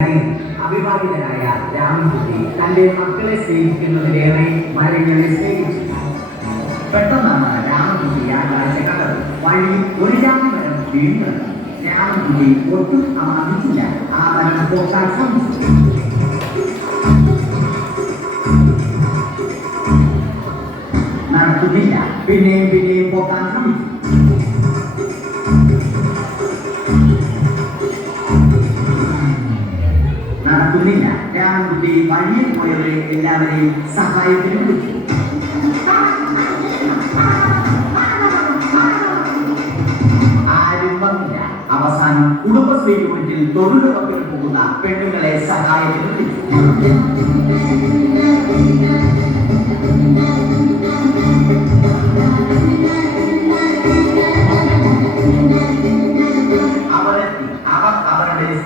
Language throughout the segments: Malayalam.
അഭിഭാവികനായ രാമൻകുട്ടി തന്റെ മക്കളെ സ്നേഹിക്കുന്നതിലേറെ മരങ്ങളെ സ്നേഹിച്ചു. പെട്ടെന്നാണ് രാമൻകുട്ടി ആ കാഴ്ച കണ്ടത്. വഴി ഒരു ജാതിമരം വീണ്. രാമൻകുട്ടി ഒട്ടും അമാനിച്ചില്ല. ആ മരം പോക്കാൻ ശ്രമിച്ചു. നടത്തുന്നില്ല. പിന്നെയും പോക്കാൻ ശ്രമിച്ചു. നടത്തുന്നില്ല. രാമൻകുട്ടി വഴിയിൽ പോയവരെ എല്ലാവരെയും സഹായത്തിന് വിളിച്ചു. ആരും വന്നില്ല. അവസാനം കുടുംബശ്രീ യൂണിറ്റിൽ തൊഴിലുറപ്പിന് പോകുന്ന പെണ്ണുങ്ങളെ സഹായത്തിന് വിളിച്ചു.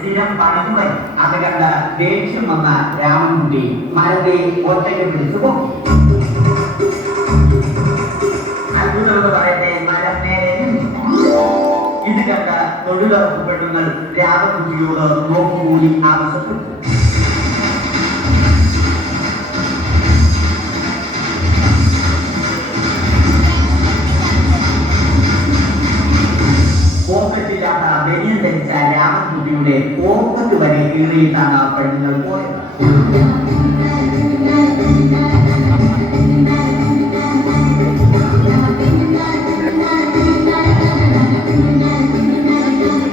സ്ഥിരം പണിതുവൻ. അത് കണ്ട ദേഷ്യം വന്ന രാമൻകുട്ടി മരത്തെ ഒറ്റയ്ക്ക് പിടിച്ചു പോയി. അത്ഭുതമെന്ന് പറയട്ടെ, മരം നേരെ ഇത് കണ്ട തൊഴിലുറപ്പ് പെണ്ണുങ്ങൾ രാമൻകുട്ടിയോട് നോക്കുകൂടി ആവശ്യപ്പെട്ടു. പോക്കറ്റില്ലാത്ത ബനിയൻ ധരിച്ച രാമൻകുട്ടിയുടെ പോക്കറ്റ് വരെ കീറിയിട്ടാണ് പെണ്ണുങ്ങൾ പോയത്.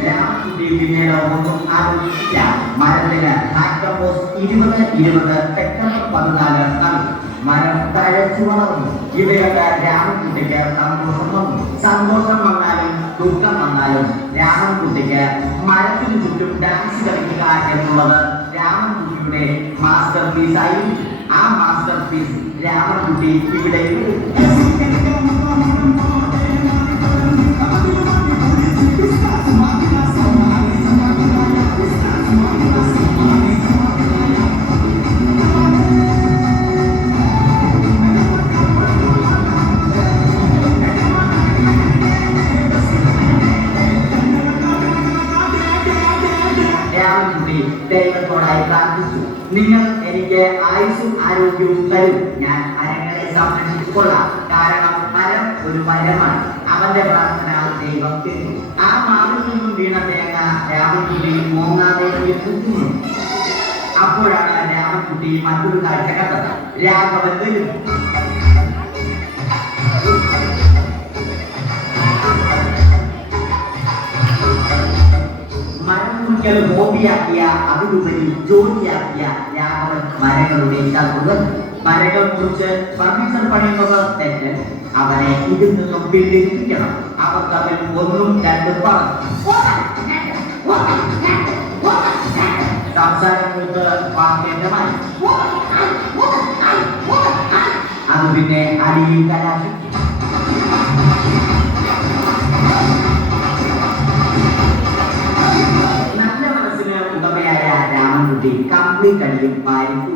രാമൻകുട്ടി പിന്നീട് ഒന്നും ആലോചിച്ചില്ല. മരത്തിന് ആക്ടോപോസ് 2020 സെപ്റ്റംബർ 14 മരം തഴച്ചു വളർന്നു. ഇത് കണ്ട രാമൻകുട്ടിക്ക് സന്തോഷം വന്നു. സന്തോഷം വന്നാലും ദുഃഖം വന്നാലും രാമൻകുട്ടിക്ക് മരത്തിന് ചുറ്റും ഡാൻസ് കളിക്കുക എന്നുള്ളത് രാമൻകുട്ടിയുടെ മാസ്റ്റർ പീസ് ആയിരുന്നു. ആ മാസ്റ്റർ പീസ് രാമൻകുട്ടി ഇവിടെ ദൈവത്തോടായി പ്രാർത്ഥിച്ചു. നിങ്ങൾ എനിക്ക് ആയുസ്സും ആരോഗ്യവും തരും. ഞാൻ മരങ്ങളെ സംരക്ഷിച്ചു കൊള്ളാം. കാരണം മരം ഒരു മരമാണ്. അവന്റെ പ്രാർത്ഥന ദൈവം കേട്ടു. ആ മാവിൽ നിന്നും വീണ തേങ്ങ രാമൻകുട്ടി മോങ്ങാതെ കുത്തുന്നു. അപ്പോഴാണ് രാമൻകുട്ടി മറ്റൊരു കാഴ്ച കണ്ടത്. രാഘവൻ വരും. ഹോബിയാക്കിയ അതിലുപരി ജോലിയാക്കിയ രാഘവൻ മരങ്ങളുടെ ശത്രുവൻ. മരങ്ങൾ കുറിച്ച് ഫർണിച്ചർ പണിയുന്നത് തെറ്റ്. അവനെ ഇതിൽ നിന്നും പിന്തിരിപ്പിക്കണം. അവർ തമ്മിൽ ഒന്നും രണ്ടും പറഞ്ഞു. സംസാരം മൂത്ത് വാക്കേറ്റമായി. അത് പിന്നെ അടിയിൽ കലാശിച്ചു. രാമൻകുട്ടി കംപ്ലീറ്റ് അടിയും പാലിച്ചു.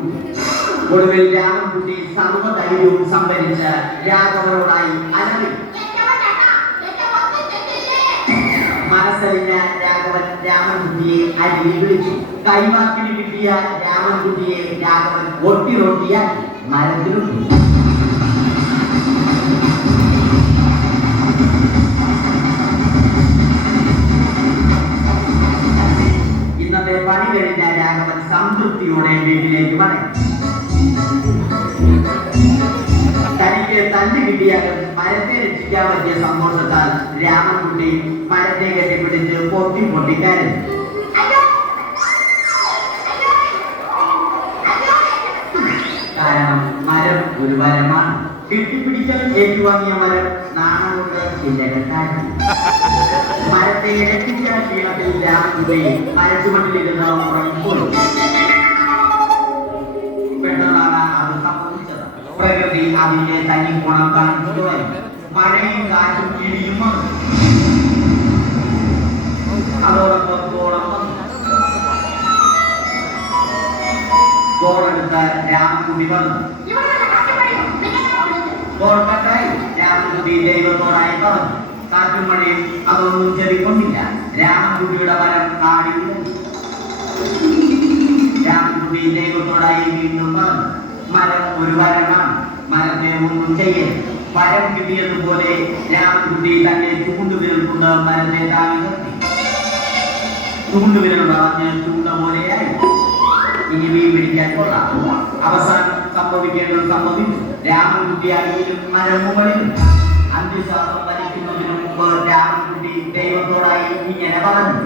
ഒടുവിൽ രാമൻകുട്ടി സർവ്വധൈര്യവും സംഭരിച്ച് രാഘവനോടായി അലറി. മനസ്സറിഞ്ഞ രാഘവൻ രാമൻകുട്ടിയെ അരികിൽ വിളിച്ചു. കൈവാക്കിന് കിട്ടിയ രാമൻകുട്ടിയെ രാഘവൻ ഒട്ടിയാക്കി മരത്തിലുണ്ട്. ഇന്നത്തെ പണി കഴിഞ്ഞ രാഘവൻ സംതൃപ്തിയോടെ വീട്ടിലേക്ക് മടങ്ങി. തനിക്ക് തല്ല് കിട്ടിയാലും മരത്തെ രക്ഷിക്കാൻ പറ്റിയ സന്തോഷത്താൽ രാമൻകുട്ടി മരത്തെ കെട്ടിപ്പിടിച്ച് പൊട്ടിക്കരഞ്ഞു. കാരണം മരം ഒരു മരമാണ്. കെട്ടിപ്പിടിച്ചാൽ ഏറ്റുവാങ്ങിയ മരം നാണമുണ്ട് ചില്ലകെട്ടാക്കി. മരത്തെ രക്ഷിച്ച ക്ഷീണത്തിൽ രാമൻകുട്ടി മരച്ചുമട്ടിലിരുന്ന് ഉറങ്ങിപ്പോയി. പെട്ടെന്നാണ് അത് സംഭവിച്ചത്. പ്രകൃതി അതിന്റെ തനിഗുണം കാണിച്ചു. മഴയും കാറ്റും ഇടിയും വന്നു. അതോടൊപ്പം ഗോളെടുത്ത രാമൻകുട്ടി വന്നു. ഗോൾക്കട്ടായി രാമൻകുട്ടി ദൈവത്തോടായി പറഞ്ഞു. കാറ്റും മഴയും അതൊന്നും ചെറിക്കൊണ്ടില്ല. രാമൻകുട്ടിയുടെ മരം കാടിൽ രാമൻകുട്ടി ദൈവത്തോടായി വീണ്ടും പറഞ്ഞു, മരം ഒരു വരമാണ്, മരത്തെ ഒന്നും ചെയ്യരുത്. വരം കിട്ടിയതുപോലെ രാമൻകുട്ടി തന്റെ ചൂണ്ടുവിരൽ കൊണ്ട് മരത്തെ താങ്ങി നിർത്തി. ചൂണ്ടുവിരൽ വളഞ്ഞ് ചൂണ്ട പോലെയായി. ഇനി മീൻ പിടിക്കാൻ കൊള്ളാം. അവസാനം സംഭവിക്കേണ്ടത് സംഭവിച്ചു. രാമൻകുട്ടി അടിയിലും മരം മുകളിലും. അന്ത്യശ്വാസം വലിക്കുന്നതിന് മുമ്പ് രാമൻകുട്ടി ദൈവത്തോടായി ഇങ്ങനെ പറഞ്ഞു,